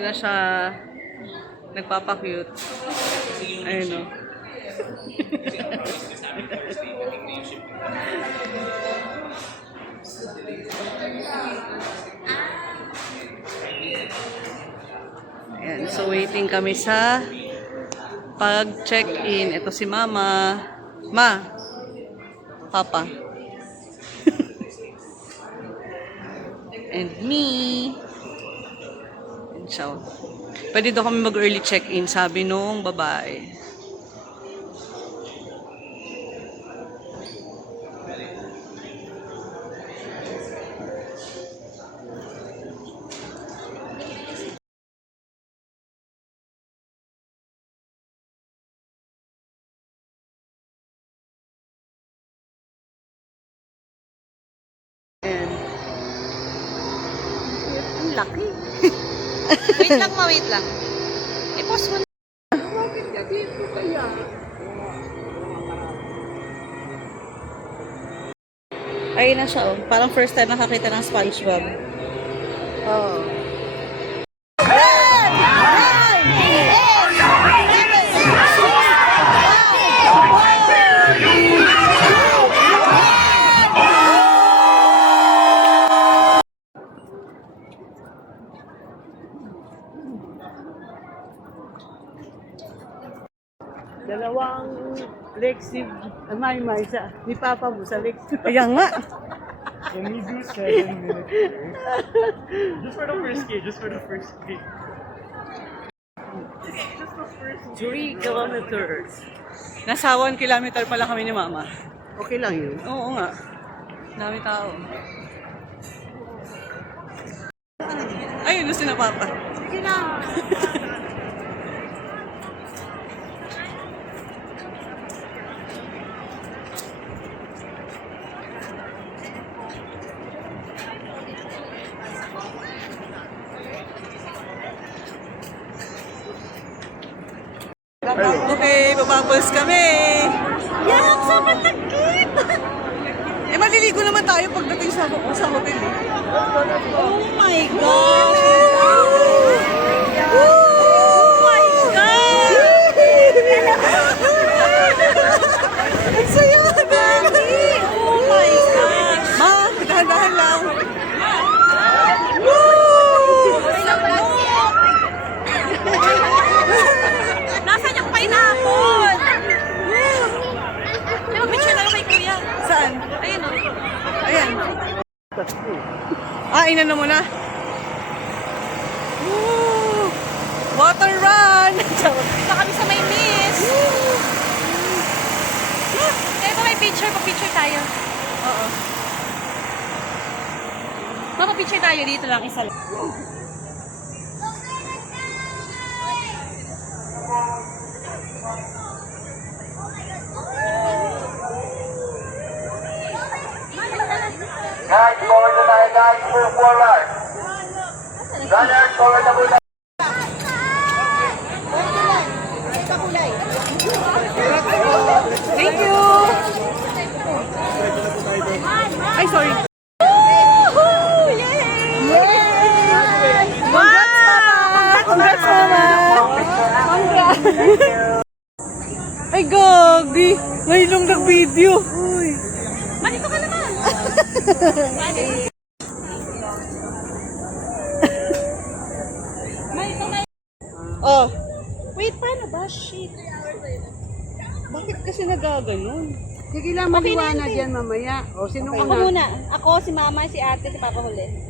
Na siya nagpapa-cute. Ayun o. Ayan, so waiting kami sa pag-check-in. Ito si Mama. Ma. Papa. And me. And so, pwede daw kami mag-early check-in, sabi nung babae. Ang laki. Wait lang ma, wait lang. I-pause mo na. Bakit ka dito kaya? Ayun na siya, oh. Parang first time nakakita ng SpongeBob. Oh. Dalawang legs ni Maymay sa ni Papa mo sa legs. Kaya nga. Can we do 7 minutes? Just for the first kid, just for the first kid. Just the first 3 kilometers. Nasa 1 kilometer pala kami ni Mama. Okay lang yun. Oo nga. Dami tao. Ayun, gusto na Papa. Sige na. Okay, babubbles kami. Yan, sobrang lagkit! Eh, maliligo naman tayo pagdating sa hotel eh. Oh my God! Oh my God! Ang saya na! Oh my gosh! Ma, dahan-dahan lang. Nasaan yung pineapple? May picture na kay Kuya. Saan? Ayun o. Ayan. Ah, inano mo na. Woo! Water run! Dito kami sa may miss. Kaya ba may picture? Pa-picture tayo. Oo. Mapa-picture tayo dito lang isa lang. Guys, forward na tayo guys, move forward. Runners, forward na muna. Thank you! Ay, sorry. Congrats, Mama! Congrats, Mama! Ay, gagi! Ngayon nag-video. Uy! Manito ka naman! Oh, Wait, paano ba? Shit. bakit kasi nagaganon? Sige lang, maliwanag yan mamaya. O, sino Ako muna. Ako, si Mama, si Ate, si Papa huli.